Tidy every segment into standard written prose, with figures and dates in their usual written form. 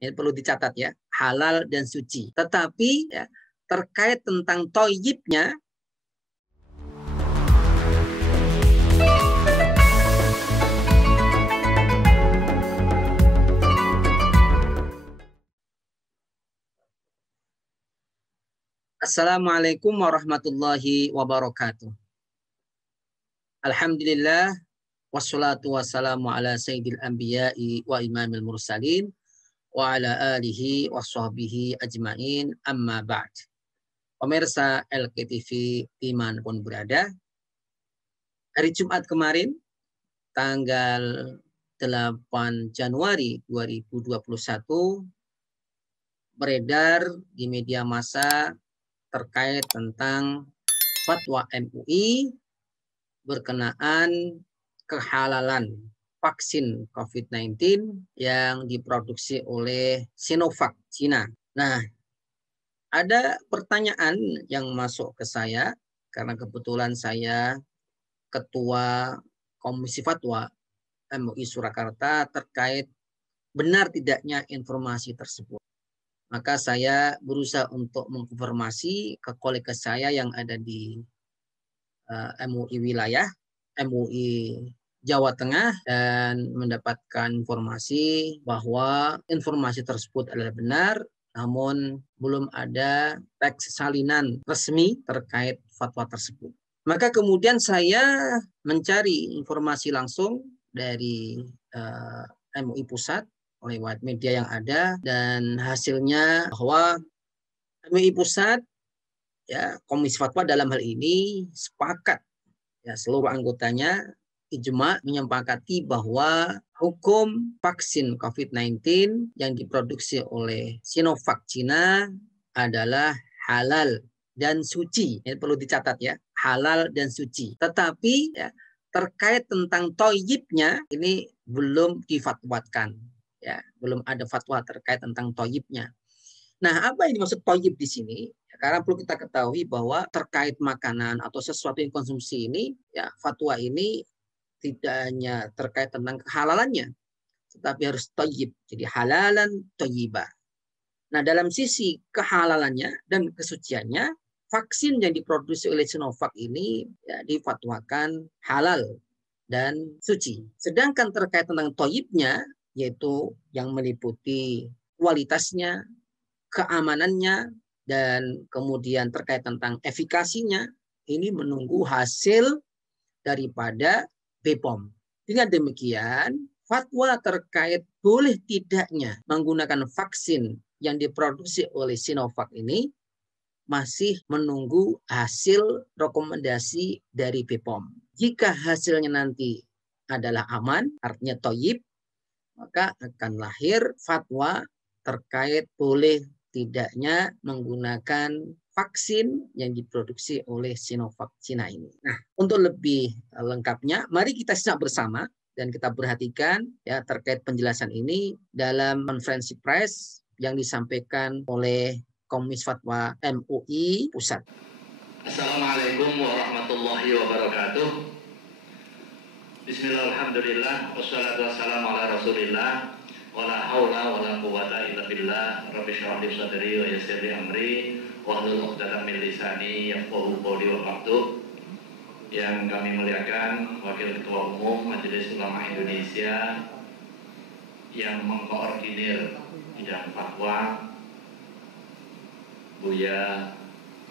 Ini perlu dicatat ya, halal dan suci. Tetapi ya, terkait tentang toyibnya, Assalamualaikum warahmatullahi wabarakatuh. Alhamdulillah, wassalatu wassalamu ala sayyidil anbiya'i wa imamil mursalin wa ala alihi wa sahbihi ajmain, amma ba'd. Pemirsa LKTV dimanapun berada, hari Jumat kemarin tanggal 8 Januari 2021 beredar di media massa terkait tentang fatwa MUI berkenaan kehalalan vaksin COVID-19 yang diproduksi oleh Sinovac Cina. Nah, ada pertanyaan yang masuk ke saya karena kebetulan saya Ketua Komisi Fatwa MUI Surakarta terkait benar tidaknya informasi tersebut. Maka saya berusaha untuk mengkonfirmasi ke kolega saya yang ada di MUI wilayah, MUI Jawa Tengah, dan mendapatkan informasi bahwa informasi tersebut adalah benar, namun belum ada teks salinan resmi terkait fatwa tersebut. Maka kemudian saya mencari informasi langsung dari MUI Pusat lewat media yang ada, dan hasilnya bahwa MUI Pusat, ya, Komisi Fatwa dalam hal ini sepakat, ya, seluruh anggotanya ijma menyepakati bahwa hukum vaksin COVID-19 yang diproduksi oleh Sinovac Cina adalah halal dan suci. Ini perlu dicatat ya, halal dan suci. Tetapi ya, terkait tentang toyibnya ini belum difatwakan. Ya, belum ada fatwa terkait tentang toyibnya. Nah, apa yang dimaksud toyib di sini? Ya, karena perlu kita ketahui bahwa terkait makanan atau sesuatu yang konsumsi ini, ya, fatwa ini tidak hanya terkait tentang kehalalannya, tetapi harus toyib. Jadi halalan toyibah. Nah, dalam sisi kehalalannya dan kesuciannya, vaksin yang diproduksi oleh Sinovac ini ya, difatwakan halal dan suci. Sedangkan terkait tentang toyibnya, yaitu yang meliputi kualitasnya, keamanannya, dan kemudian terkait tentang efikasinya, ini menunggu hasil daripada BPOM. Dengan demikian, fatwa terkait boleh tidaknya menggunakan vaksin yang diproduksi oleh Sinovac ini masih menunggu hasil rekomendasi dari BPOM. Jika hasilnya nanti adalah aman, artinya toyib, maka akan lahir fatwa terkait boleh tidaknya menggunakan vaksin yang diproduksi oleh Sinovac Cina ini. Nah, untuk lebih lengkapnya, mari kita simak bersama dan kita perhatikan ya terkait penjelasan ini dalam konferensi pers yang disampaikan oleh Komisi Fatwa MUI Pusat. Assalamualaikum warahmatullahi wabarakatuh. Bismillahirrahmanirrahim. Wassalatu wassalamu ala Rasulillah. Wala haula wala quwwata illa billah. Rabbi shrah li sadri wa yassir li amri wahlul 'uqdatam min lisani yafqahu qawli wa ba'du. Yang kami muliakan Wakil Ketua Umum Majelis Ulama Indonesia yang mengkoordinir bidang fatwa, Buya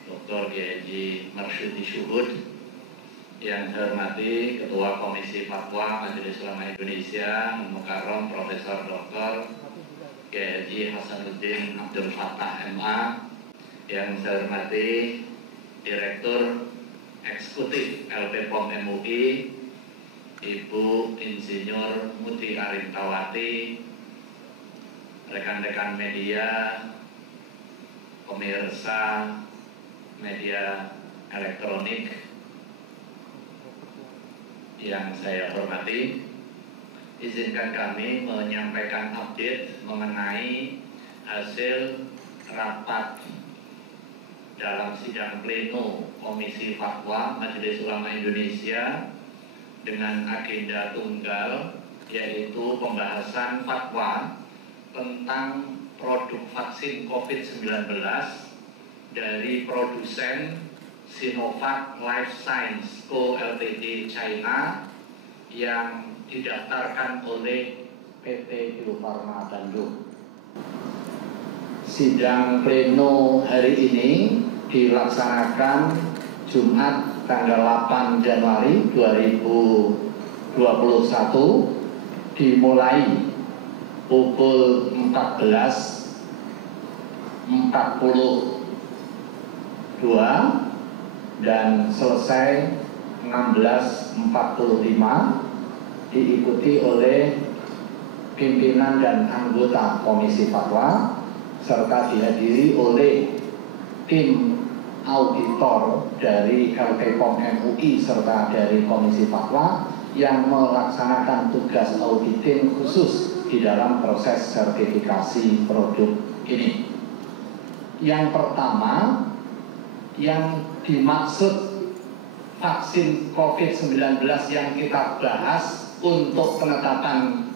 Dr. G.Haji Marsyudi Syuhud, yang saya hormati Ketua Komisi Fatwa Majelis Ulama Indonesia Mukarram Profesor Dr. G.Haji Hasanuddin Abdul Fattah MA, yang saya hormati Direktur Eksekutif LPPOM MUI Ibu Insinyur Muti Arintawati, rekan-rekan media, pemirsa media elektronik yang saya hormati, izinkan kami menyampaikan update mengenai hasil rapat dalam sidang pleno Komisi Fatwa Majelis Ulama Indonesia dengan agenda tunggal, yaitu pembahasan fatwa tentang produk vaksin COVID-19 dari produsen Sinovac Life Science Co. Ltd. China yang didaftarkan oleh PT Bio Farma Bandung. Sidang pleno hari ini dilaksanakan Jumat tanggal 8 Januari 2021 dimulai pukul 14.42 dan selesai 16.45, diikuti oleh pimpinan dan anggota Komisi Fatwa serta dihadiri oleh tim auditor dari LPPOM MUI serta dari Komisi Fatwa yang melaksanakan tugas auditing khusus di dalam proses sertifikasi produk ini. Yang pertama, yang dimaksud vaksin COVID-19 yang kita bahas untuk penetapan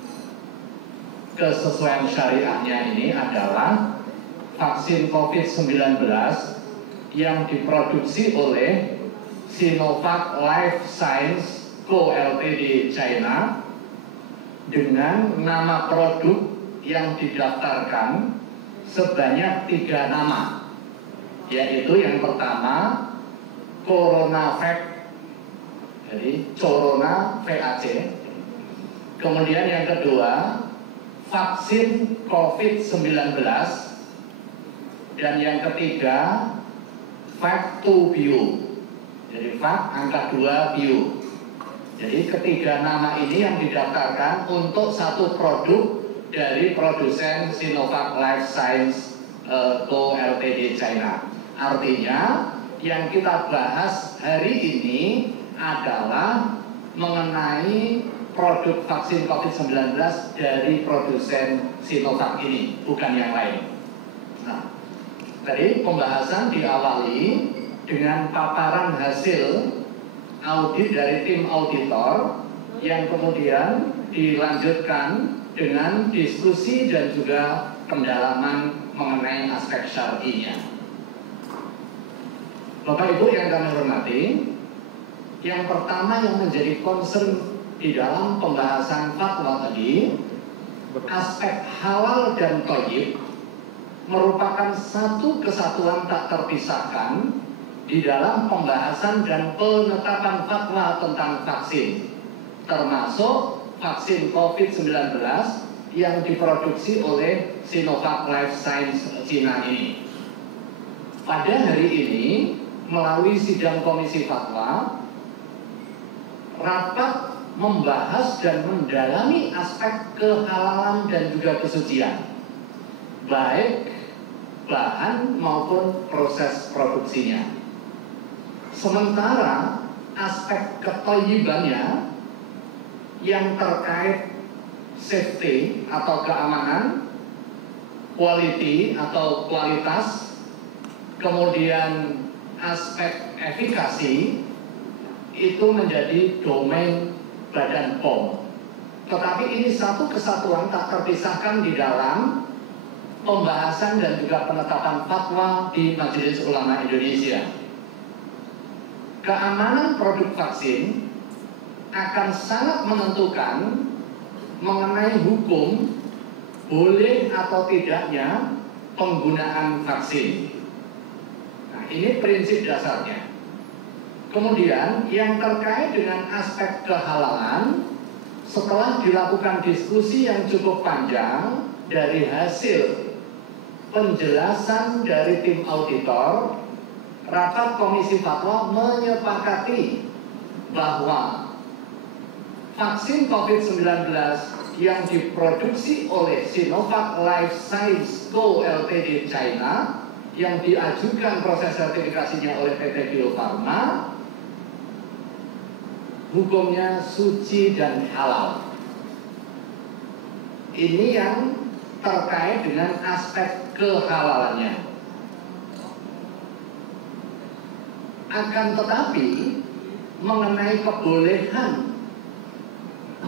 kesesuaian syariahnya ini adalah vaksin COVID-19 yang diproduksi oleh Sinovac Life Science Co. Ltd. China dengan nama produk yang didaftarkan sebanyak 3 nama, yaitu yang pertama CoronaVac, jadi Corona VAC, kemudian yang kedua vaksin COVID-19, dan yang ketiga Vac2 Bio, jadi Vac angka 2 Bio. Jadi ketiga nama ini yang didaftarkan untuk satu produk dari produsen Sinovac Life Science Co. Ltd. China. Artinya yang kita bahas hari ini adalah mengenai produk vaksin COVID-19 dari produsen Sinovac ini, bukan yang lain. Nah, tadi pembahasan diawali dengan paparan hasil audit dari tim auditor yang kemudian dilanjutkan dengan diskusi dan juga pendalaman mengenai aspek syar'inya. Bapak Ibu yang kami hormati, yang pertama yang menjadi concern di dalam pembahasan fatwa tadi, aspek halal dan thayyib merupakan satu kesatuan tak terpisahkan di dalam pembahasan dan penetapan fatwa tentang vaksin, termasuk vaksin COVID-19 yang diproduksi oleh Sinovac Life Science China ini. Pada hari ini, melalui sidang Komisi Fatwa, rapat membahas dan mendalami aspek kehalalan dan juga kesucian, baik bahan maupun proses produksinya. Sementara aspek kethayyibannya yang terkait safety atau keamanan, quality atau kualitas, kemudian aspek efikasi itu menjadi domain Badan POM. Tetapi ini satu kesatuan tak terpisahkan di dalam pembahasan dan juga penetapan fatwa di Majelis Ulama Indonesia. Keamanan produk vaksin akan sangat menentukan mengenai hukum boleh atau tidaknya penggunaan vaksin. Nah, ini prinsip dasarnya. Kemudian yang terkait dengan aspek kehalalan, setelah dilakukan diskusi yang cukup panjang dari hasil penjelasan dari tim auditor, rapat Komisi Fatwa menyepakati bahwa vaksin COVID-19 yang diproduksi oleh Sinovac Life Science Co. Ltd. China yang diajukan proses sertifikasinya oleh PT Bio Farma, hukumnya suci dan halal. Ini yang terkait dengan aspek kehalalannya. Akan tetapi mengenai kebolehan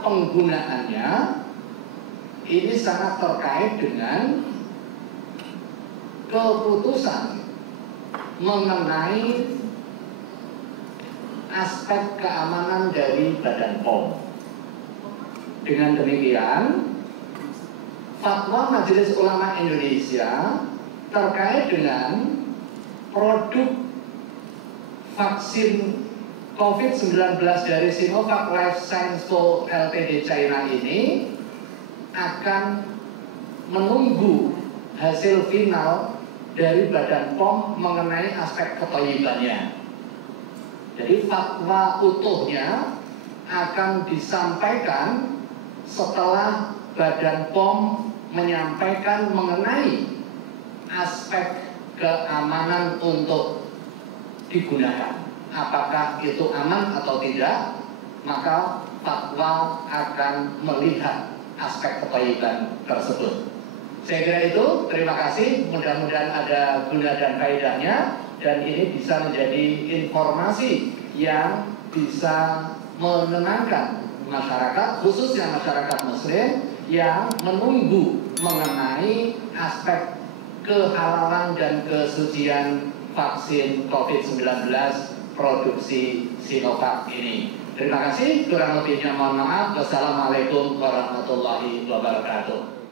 penggunaannya ini sangat terkait dengan keputusan mengenai aspek keamanan dari Badan POM. Dengan demikian, fatwa Majelis Ulama Indonesia terkait dengan produk vaksin COVID-19 dari Sinovac Life Sciences Co. Ltd. China ini akan menunggu hasil final dari Badan POM mengenai aspek ketholibannya. Jadi fatwa utuhnya akan disampaikan setelah Badan POM menyampaikan mengenai aspek keamanan untuk digunakan. Apakah itu aman atau tidak, maka fatwa akan melihat aspek ketholiban tersebut. Saya kira itu, terima kasih, mudah-mudahan ada guna dan faedahnya, dan ini bisa menjadi informasi yang bisa menenangkan masyarakat, khususnya masyarakat Muslim yang menunggu mengenai aspek kehalalan dan kesucian vaksin COVID-19 produksi Sinovac ini. Terima kasih, kurang lebihnya mohon maaf. Wassalamualaikum warahmatullahi wabarakatuh.